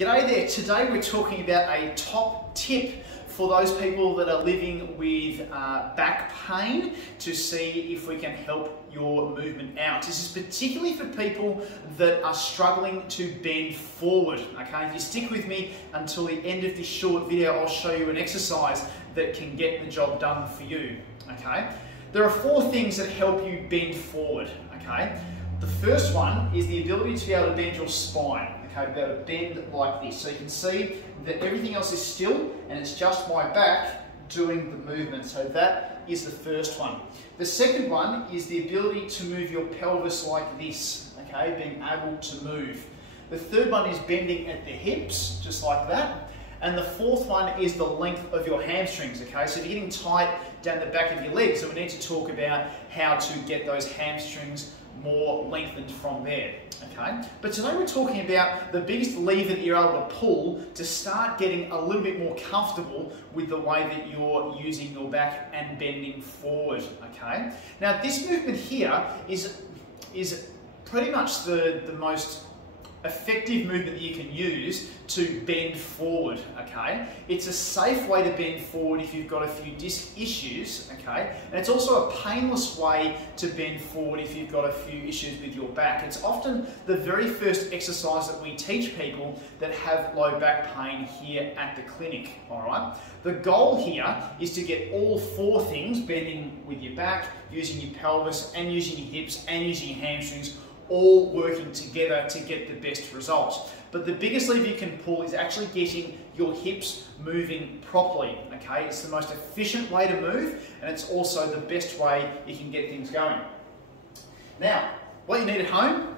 G'day there. Today we're talking about a top tip for those people that are living with back pain to see if we can help your movement out. This is particularly for people that are struggling to bend forward. Okay, if you stick with me until the end of this short video, I'll show you an exercise that can get the job done for you. Okay, there are 4 things that help you bend forward. Okay, the first one is the ability to be able to bend your spine. Okay, be able to bend like this. So you can see that everything else is still and it's just my back doing the movement. So that is the first one. The second one is the ability to move your pelvis like this, okay, being able to move. The third one is bending at the hips, just like that. And the fourth one is the length of your hamstrings, okay? So if you're getting tight down the back of your legs, so we need to talk about how to get those hamstrings more lengthened from there, okay? But today we're talking about the biggest lever that you're able to pull to start getting a little bit more comfortable with the way that you're using your back and bending forward, okay? Now this movement here is pretty much the most effective movement that you can use to bend forward, okay? It's a safe way to bend forward if you've got a few disc issues, okay? And it's also a painless way to bend forward if you've got a few issues with your back. It's often the very first exercise that we teach people that have low back pain here at the clinic, all right? The goal here is to get all 4 things, bending with your back, using your pelvis, and using your hips, and using your hamstrings, all working together to get the best results. But the biggest lever you can pull is actually getting your hips moving properly, okay? It's the most efficient way to move, and it's also the best way you can get things going. Now, what you need at home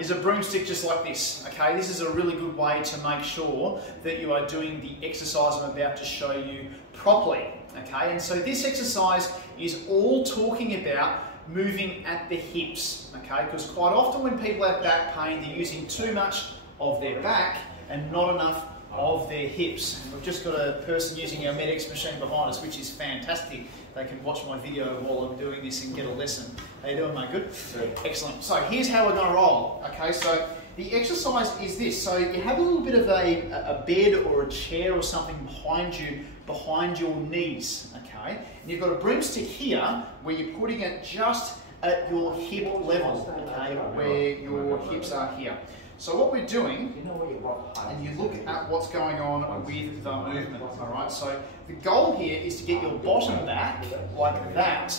is a broomstick just like this, okay? This is a really good way to make sure that you are doing the exercise I'm about to show you properly, okay? And so this exercise is all talking about moving at the hips, okay? Because quite often when people have back pain, they're using too much of their back and not enough of their hips. And we've just got a person using our Med-X machine behind us, which is fantastic. They can watch my video while I'm doing this and get a lesson. How you doing, mate? Good? Excellent. So here's how we're gonna roll, okay? So the exercise is this. So you have a little bit of a bed or a chair or something behind your knees, okay? And you've got a broomstick here where you're putting it just at your hip level, okay, where your hips are here. So what we're doing, and you look at what's going on with the movement, all right? So the goal here is to get your bottom back like that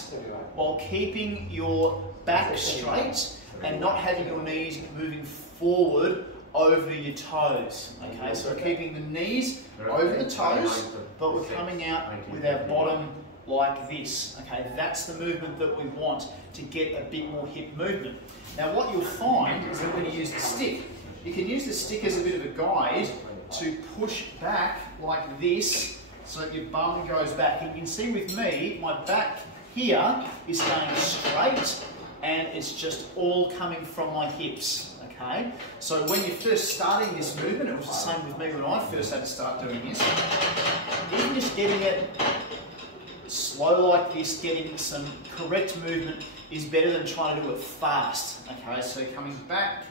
while keeping your back straight and not having your knees moving forward over your toes, okay? So we're keeping the knees over the toes, but we're coming out with our bottom like this, okay? That's the movement that we want to get a bit more hip movement. Now what you'll find is that when you use the stick, you can use the stick as a bit of a guide to push back like this so that your bum goes back. And you can see with me, my back here is staying straight and it's just all coming from my hips, okay? So when you're first starting this movement, it was the same with me when I first had to start doing this, even just getting it slow like this, getting some correct movement is better than trying to do it fast, okay? So coming back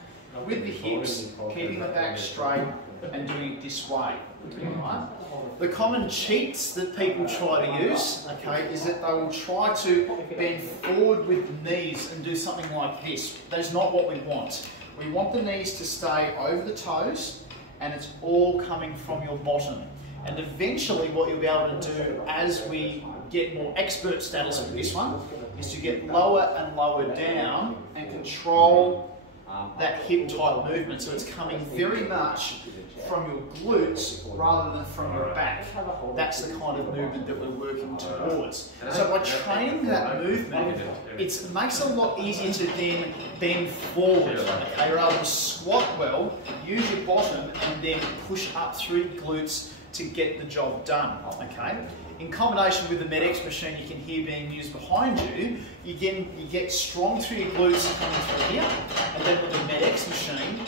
with the hips, keeping the back straight and doing it this way, right? The common cheats that people try to use, okay, is that they will try to bend forward with the knees and do something like this. That is not what we want. We want the knees to stay over the toes and it's all coming from your bottom. And eventually what you'll be able to do as we get more expert status with this one is to get lower and lower down and control that hip type movement. So it's coming very much from your glutes rather than from your back. That's the kind of movement that we're working towards. So by training that movement, it makes it a lot easier to then bend forward. Okay, you're able to squat well, use your bottom, and then push up through your glutes to get the job done, okay? In combination with the Med-X machine you can hear being used behind you, you get strong through your glutes coming through here, and then with the Med-X machine,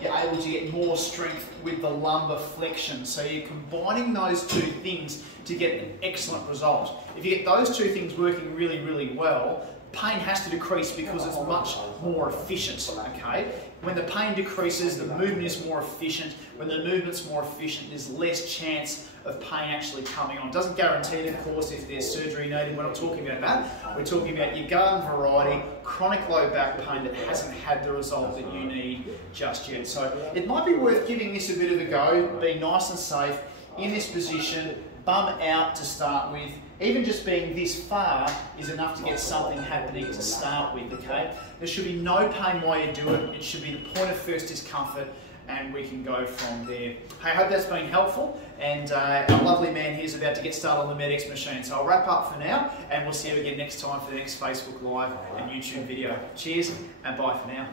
you're able to get more strength with the lumbar flexion. So you're combining those 2 things to get an excellent result. If you get those 2 things working really, really well, pain has to decrease because it's much more efficient, okay? When the pain decreases, the movement is more efficient. When the movement's more efficient, there's less chance of pain actually coming on. It doesn't guarantee it, of course, if there's surgery needed. We're not talking about that. We're talking about your garden variety, chronic low back pain that hasn't had the result that you need just yet. So it might be worth giving this a bit of a go, being nice and safe in this position, bum out to start with. Even just being this far is enough to get something happening to start with, okay? There should be no pain while you do it. It should be the point of first discomfort, and we can go from there. Hey, I hope that's been helpful, and our lovely man here is about to get started on the Med-X machine. So I'll wrap up for now, and we'll see you again next time for the next Facebook Live and YouTube video. Cheers, and bye for now.